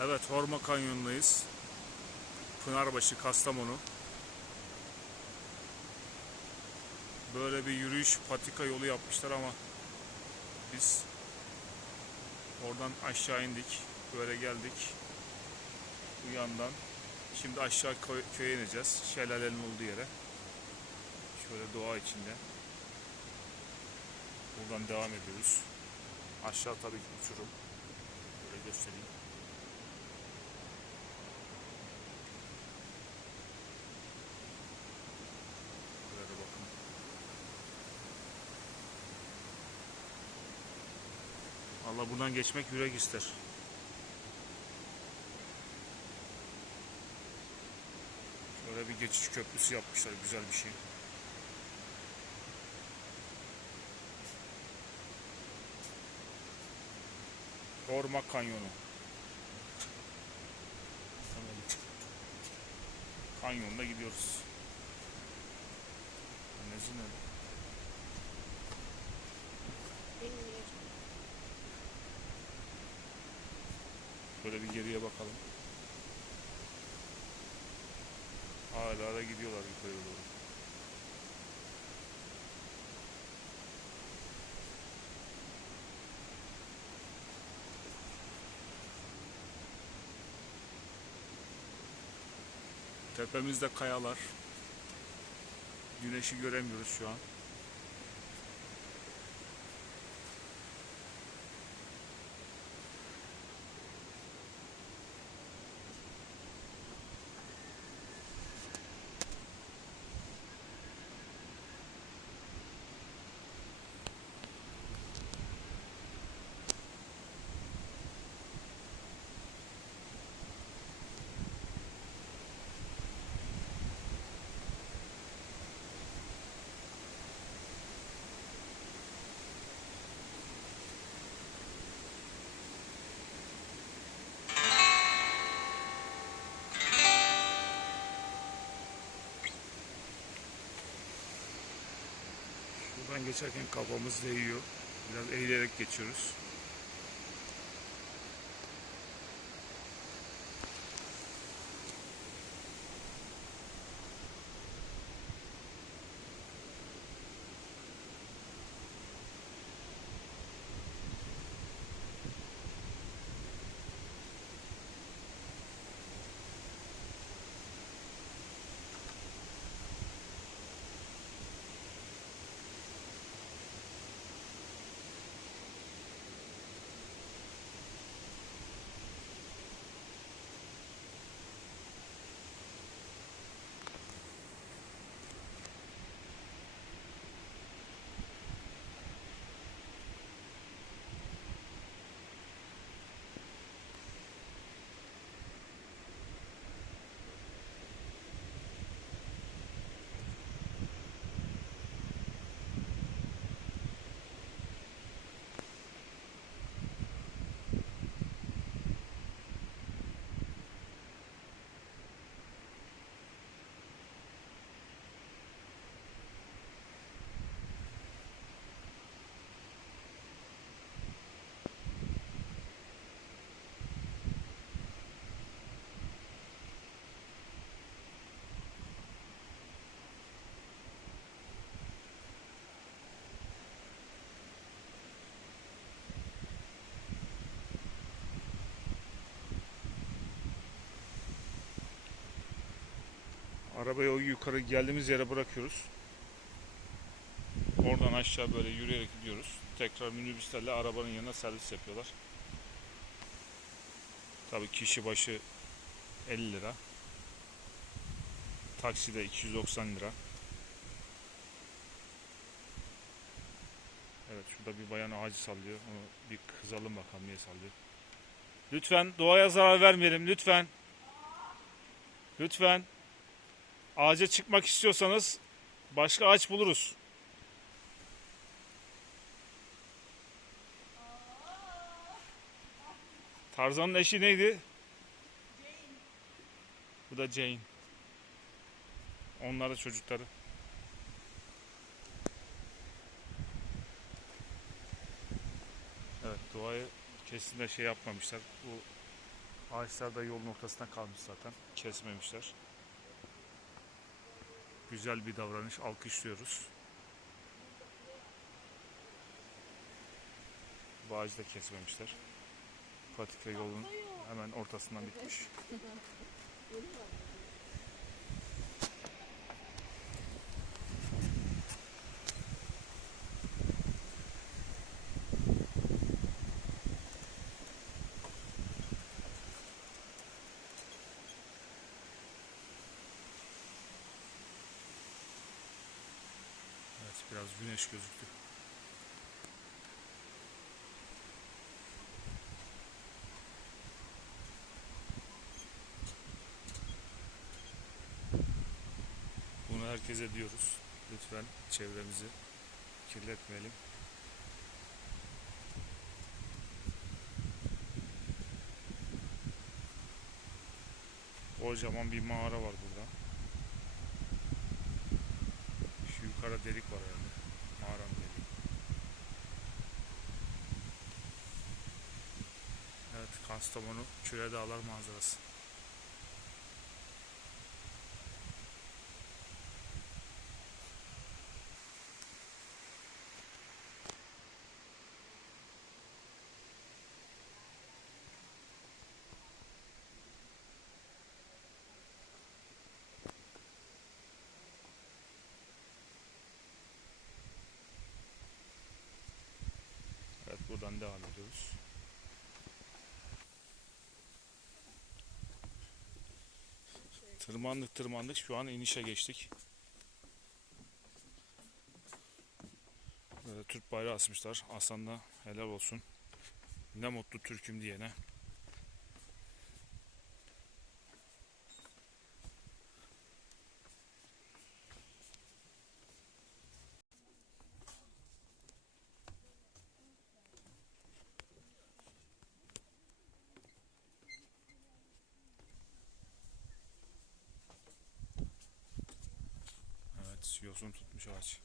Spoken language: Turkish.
Evet Horma Kanyonu'ndayız. Pınarbaşı, Kastamonu. Böyle bir yürüyüş patika yolu yapmışlar ama biz oradan aşağı indik. Böyle geldik. Bu yandan. Şimdi aşağı köy- köye ineceğiz. Şelalenin olduğu yere. Şöyle doğa içinde. Buradan devam ediyoruz. Aşağı tabii ki uçurum. Böyle göstereyim. Böyle bakın. Allah buradan geçmek yürek ister. Şöyle bir geçiş köprüsü yapmışlar güzel bir şey. Ormak Kanyonu. Kanyonda gidiyoruz. Nezi ne? Böyle bir geriye bakalım. Hala da gidiyorlar yukarı doğru. Tepemizde kayalar. Güneşi göremiyoruz şu an. Geçerken kafamız değiyor. Biraz eğilerek geçiyoruz. Arabayı o yukarı geldiğimiz yere bırakıyoruz. Oradan aşağı böyle yürüyerek gidiyoruz. Tekrar minibüslerle arabanın yanına servis yapıyorlar. Tabii kişi başı 50 lira. Takside 290 lira. Evet şurada bir bayan ağacı sallıyor. Onu bir kızalım bakalım niye sallıyor. Lütfen doğaya zarar vermeyelim lütfen. Lütfen. Ağaca çıkmak istiyorsanız başka ağaç buluruz. Tarzan'ın eşi neydi? Bu da Jane. Onlar da çocukları. Evet doğayı kesinlikle şey yapmamışlar. Bu Ağaçlar da yolun ortasına kalmış zaten. Kesmemişler. Güzel bir davranış. Alkışlıyoruz. Bu ağacı da kesmemişler. Patika yolun hemen ortasından bitmiş. Evet biraz güneş gözüktü. Bunu herkese diyoruz. Lütfen çevremizi kirletmeyelim. Kocaman bir mağara var burada. Yukarı delik var herhalde. Mağaranın deliği. Evet, Kastamonu Küre Dağlar manzarası. Evet, buradan devam ediyoruz. Tırmandık tırmandık şu an inişe geçtik. Böyle Türk bayrağı asmışlar. Aslan da helal olsun. Ne mutlu Türk'üm diyene. Evet yosun tutmuş ağaç.